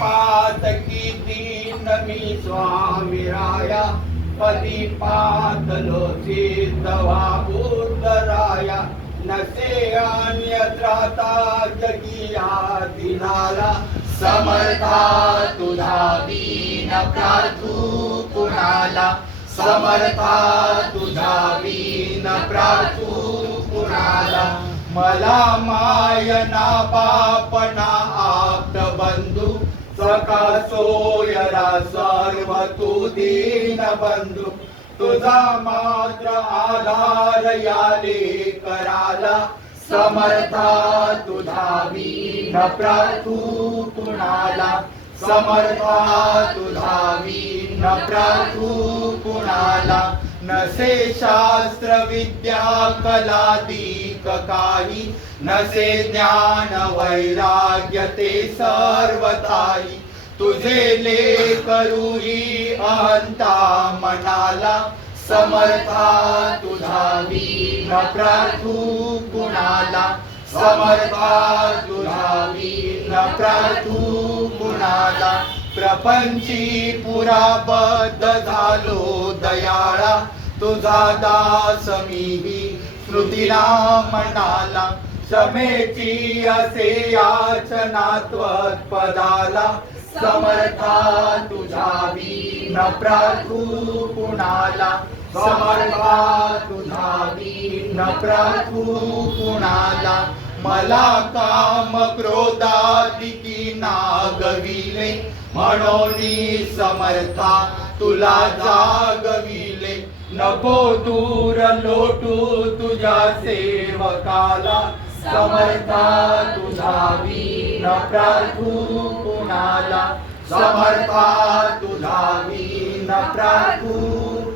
पातकी दीन मी स्वामी राया पदी पातलो सिद्धवा उद्धराया नसे अन्यत्राता जगिया दिनाला समर्था तुझा दीन प्रार्थू कुणाला समर्था तुझा दीन प्रार्थू कुणाला मला मायना बापना आप्त बंधू सखा सोयरा सर्व तू दीन बंधू तुझा मात्र आधार याले कराला समर्था तुझा दीन प्रार्थू कुणाला समर्था तुझा दीन प्रार्थू कुणाला नसे शास्त्र विद्या कलादीक काही नसे ज्ञान वैराग्य ते सर्वथाई तुझे लेकरूही अहंता मनाला समर्था तुझा दीन प्रार्थू कुणाला समर्था तुझा दीन प्रार्थू कुणाला प्रपंची पुराबद्ध झालो दयाळा तुझा दास मीही स्मृतीला म्हणाला क्षमेची असे याचना त्वत्पदाला समर्था तुझा दीन प्रार्थू कुणाला समर्था तुझा दीन प्रार्थू कुणाला मला काम क्रोधादिकी नागविले म्हणून समर्था तुला जागविले नको दूर लोटू तुझ्या सेवकाला समर्था तुझा दीन प्रार्थू कुणाला समर्था तुझा दीन प्रार्थू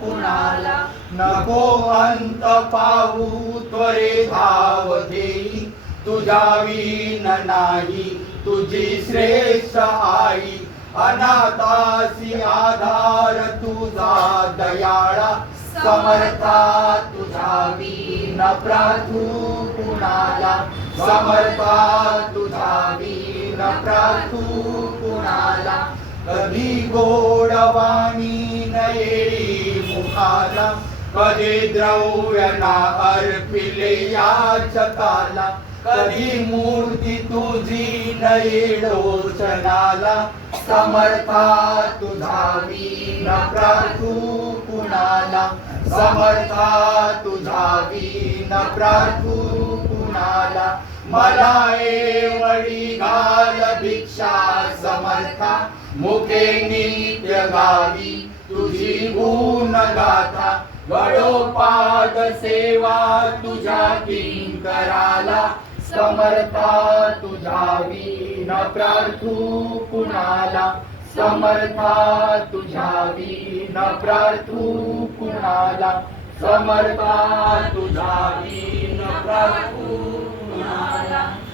कुणाला नको अंत पाहू त्वरे धाव देई तुझा विन नाही तुझी श्रेष्ठ आई अनाथासी आधार तुझा दयाळा समर्था तुझा दीन प्रार्थू कुणाला समर्था तुझा दीन प्रार्थू कुणाला कधी गोडवाणी नयेरी मुखाला कधी द्रव्य ना अर्पिले याचकाला कधी मूर्ती तुझी नयेडोचनाला समर्था तुझा दीन प्रार्थू कुणाला समर्था तुझा दीन प्रार्थू कुणाला मला एवढी घाल भिक्षा समर्था मुखे नित्य गावी तुझी गुण गाथा गडोपाद सेवा तुझ्या किंकराला समर्था तुझा दीन प्रार्थू कुणाला समर्था तुझा दीन प्रार्थू कुणाला समर्था तुझा दीन प्रार्थू कुणाला